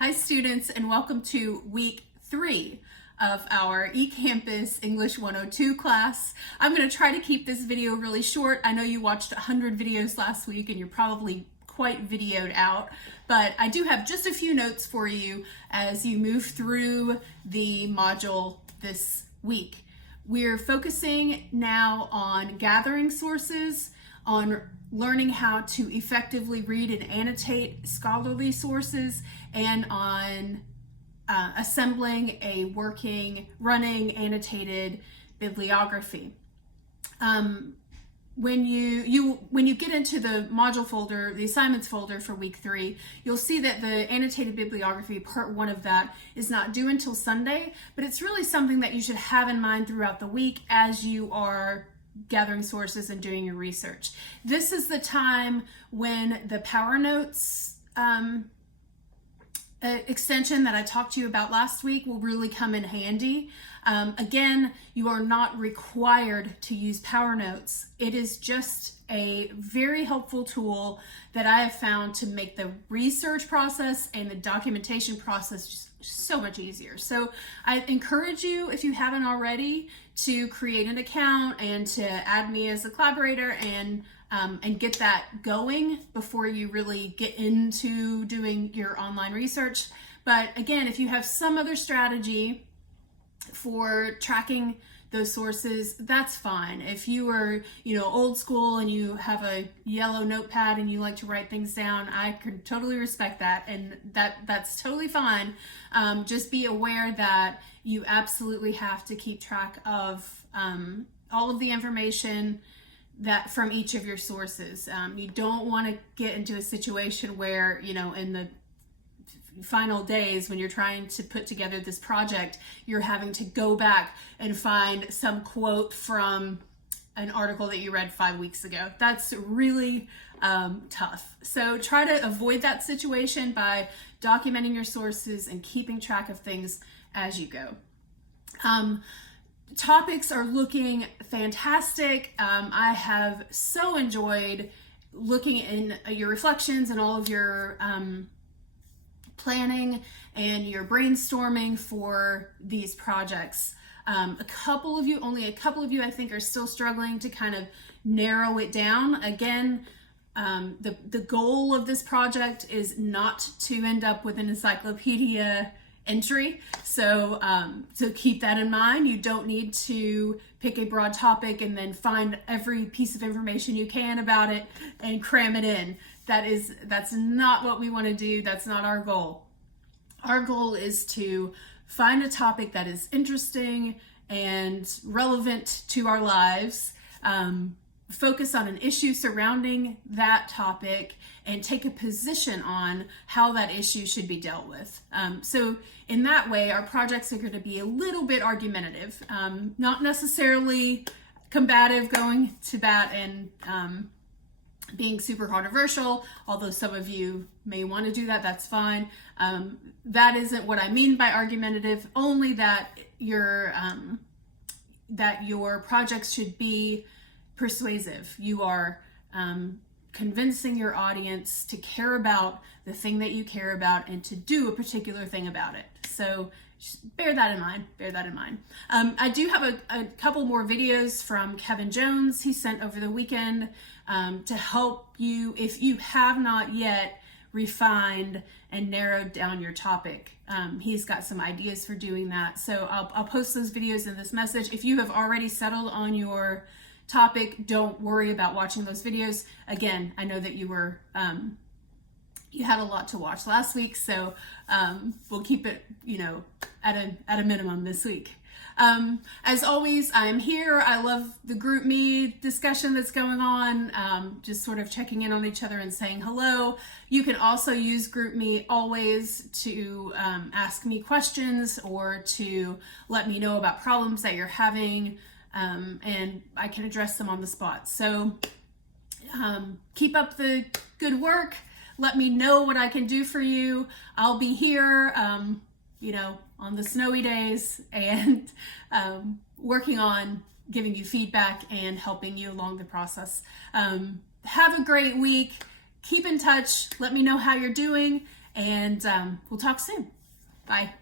Hi students, and welcome to week 3 of our eCampus English 102 class. I'm going to try to keep this video really short. I know you watched 100 videos last week and you're probably quite videoed out, but I do have just a few notes for you as you move through the module this week. We're focusing now on gathering sources, on learning how to effectively read and annotate scholarly sources, and on assembling a running annotated bibliography. When you get into the module folder, the assignments folder for week 3, you'll see that the annotated bibliography, part 1 of that, is not due until Sunday, but it's really something that you should have in mind throughout the week as you are gathering sources and doing your research. This is the time when the Power Notes extension that I talked to you about last week will really come in handy. Again, you are not required to use Power Notes. It is just a very helpful tool that I have found to make the research process and the documentation process just so much easier. So I encourage you, if you haven't already, to create an account and to add me as a collaborator and get that going before you really get into doing your online research. But again, if you have some other strategy for tracking those sources, that's fine. If you are, old school and you have a yellow notepad and you like to write things down, I can totally respect that, and that's totally fine. Just be aware that you absolutely have to keep track of all of the information that from each of your sources. You don't want to get into a situation where, in the final days when you're trying to put together this project, you're having to go back and find some quote from an article that you read 5 weeks ago. That's really tough. So try to avoid that situation by documenting your sources and keeping track of things as you go. Topics are looking fantastic. I have so enjoyed looking in your reflections and all of your planning and your brainstorming for these projects. Only a couple of you I think are still struggling to kind of narrow it down. Again, the goal of this project is not to end up with an encyclopedia entry. So keep that in mind. You don't need to pick a broad topic and then find every piece of information you can about it and cram it in. That's not what we want to do. That's not our goal. Our goal is to find a topic that is interesting and relevant to our lives, focus on an issue surrounding that topic, and take a position on how that issue should be dealt with. So in that way, our projects are going to be a little bit argumentative, not necessarily combative, going to bat and being super controversial, although some of you may want to do that, that's fine. That isn't what I mean by argumentative, only that your projects should be persuasive. You are convincing your audience to care about the thing that you care about and to do a particular thing about it. So just bear that in mind. I do have a couple more videos from Kevin Jones he sent over the weekend to help you, if you have not yet refined and narrowed down your topic. He's got some ideas for doing that. So I'll post those videos in this message. If you have already settled on your topic, don't worry about watching those videos. Again, I know that you were you had a lot to watch last week, so we'll keep it at a minimum this week. As always, I am here. I love the GroupMe discussion that's going on, just sort of checking in on each other and saying hello. You can also use GroupMe always to ask me questions or to let me know about problems that you're having, and I can address them on the spot. So keep up the good work. Let me know what I can do for you. I'll be here, on the snowy days and working on giving you feedback and helping you along the process. Have a great week. Keep in touch. Let me know how you're doing, And we'll talk soon. Bye.